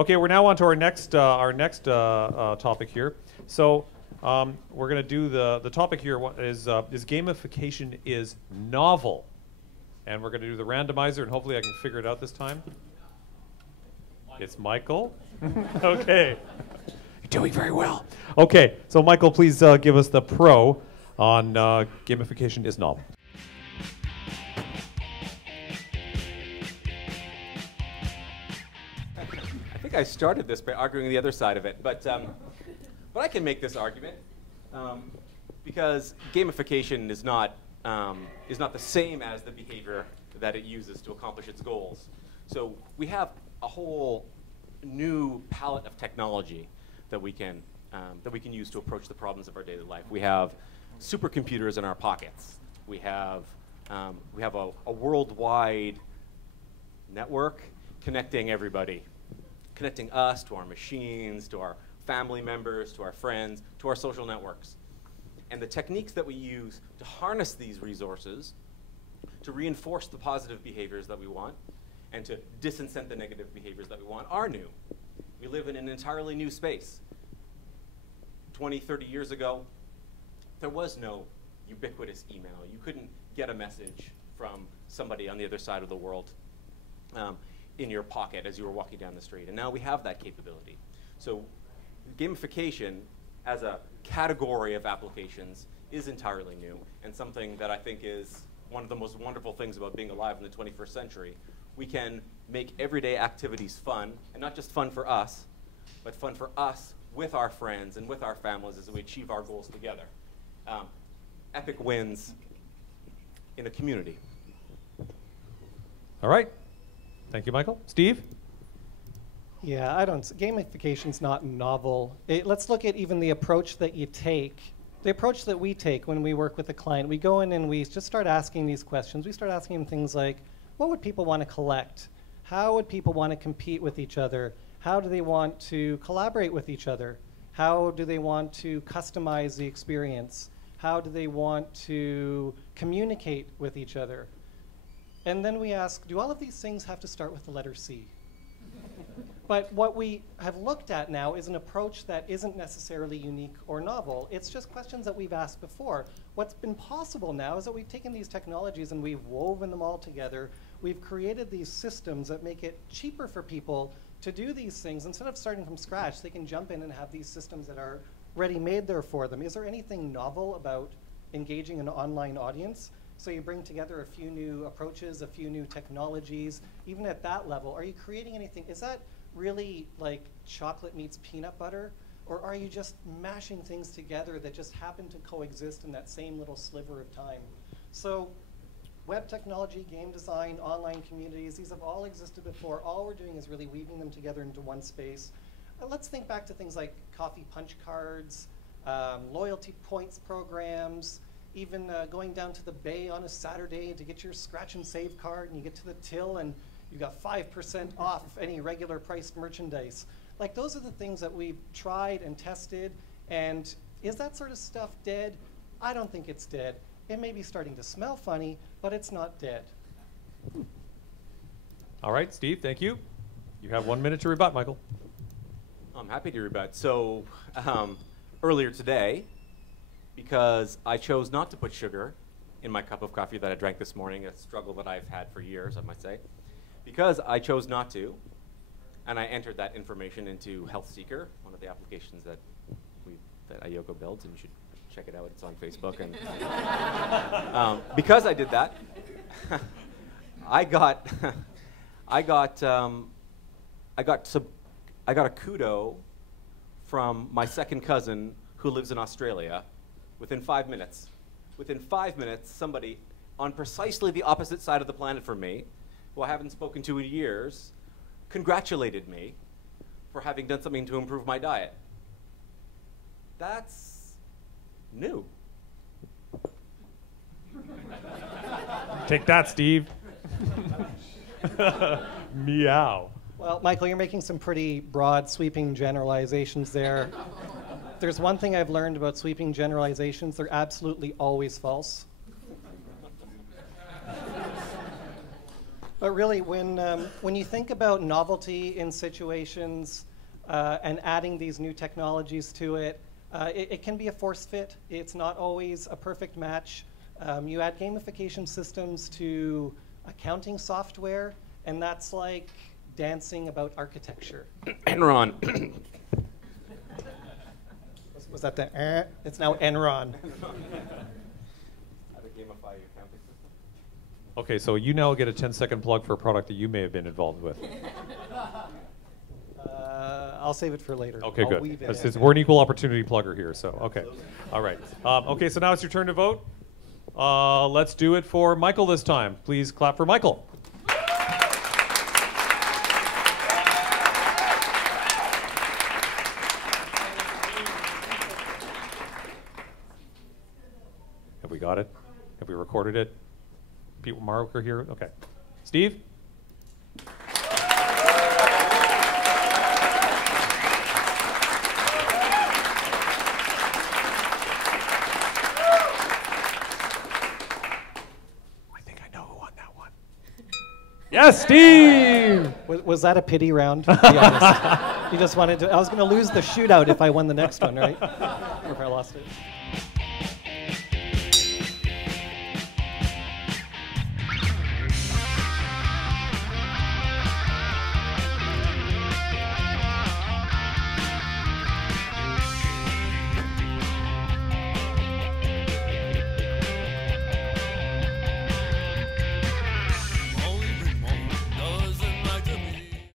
Okay, we're now on to our next topic here. So we're going to do the topic here is gamification is novel. And we're going to do the randomizer, and hopefully I can figure it out this time. It's Michael. Okay. You're doing very well. Okay, so Michael, please give us the pro on gamification is novel. I think I started this by arguing the other side of it, but I can make this argument because gamification is not the same as the behavior that it uses to accomplish its goals. So we have a whole new palette of technology that we can use to approach the problems of our daily life. We have supercomputers in our pockets. We have a worldwide network connecting everybody, connecting us to our machines, to our family members, to our friends, to our social networks. And the techniques that we use to harness these resources, to reinforce the positive behaviors that we want, and to disincent the negative behaviors that we want are new. We live in an entirely new space. 20, 30 years ago, there was no ubiquitous email. You couldn't get a message from somebody on the other side of the world in your pocket as you were walking down the street. And now we have that capability. So gamification as a category of applications is entirely new, and something that I think is one of the most wonderful things about being alive in the 21st century. We can make everyday activities fun, and not just fun for us, but fun for us with our friends and with our families as we achieve our goals together. Epic wins in a community. All right. Thank you, Michael. Steve? Yeah, gamification's not novel. Let's look at even the approach that you take. The approach that we take when we work with a client, we go in and we just start asking these questions. We start asking them things like, what would people want to collect? How would people want to compete with each other? How do they want to collaborate with each other? How do they want to customize the experience? How do they want to communicate with each other? And then we ask, do all of these things have to start with the letter C? But what we have looked at now is an approach that isn't necessarily unique or novel. It's just questions that we've asked before. What's been possible now is that we've taken these technologies and we've woven them all together. We've created these systems that make it cheaper for people to do these things. Instead of starting from scratch, they can jump in and have these systems that are ready-made there for them. Is there anything novel about engaging an online audience? So you bring together a few new approaches, a few new technologies. Even at that level, are you creating anything? Is that really like chocolate meets peanut butter? Or are you just mashing things together that just happen to coexist in that same little sliver of time? So web technology, game design, online communities, these have all existed before. All we're doing is really weaving them together into one space. Let's think back to things like coffee punch cards, loyalty points programs, even going down to the bay on a Saturday to get your scratch and save card, and you get to the till and you got 5% off any regular priced merchandise. Like, those are the things that we've tried and tested. And is that sort of stuff dead? I don't think it's dead. It may be starting to smell funny, but it's not dead. All right, Steve, thank you. You have 1 minute to rebut, Michael. I'm happy to rebut. So earlier today, because I chose not to put sugar in my cup of coffee that I drank this morning, a struggle that I've had for years, I might say, because I chose not to, and I entered that information into Health Seeker, one of the applications that Ayoko builds, and you should check it out. It's on Facebook. And because I did that, I got a kudo from my second cousin who lives in Australia within 5 minutes. Within 5 minutes, somebody on precisely the opposite side of the planet from me, who I haven't spoken to in years, congratulated me for having done something to improve my diet. That's new. Take that, Steve. Meow. Well, Michael, you're making some pretty broad, sweeping generalizations there. There's one thing I've learned about sweeping generalizations: they're absolutely always false. But really, when you think about novelty in situations and adding these new technologies to it, it can be a force fit. It's not always a perfect match. You add gamification systems to accounting software, and that's like dancing about architecture. Enron. Was that the It's now Enron. How to gamify your accounting system? Okay, so you now get a 10-second plug for a product that you may have been involved with. I'll save it for later. Okay, I'll good. weave it in. Since we're an equal opportunity plugger here, so okay. All right. Okay, so now it's your turn to vote. Let's do it for Michael this time. Please clap for Michael. Have we got it? Have we recorded it? Pete Marker here? Okay. Steve? Yes, Steve! Was that a pity round? To be honest. You just wanted to. I was going to lose the shootout if I won the next one, right? Or if I lost it.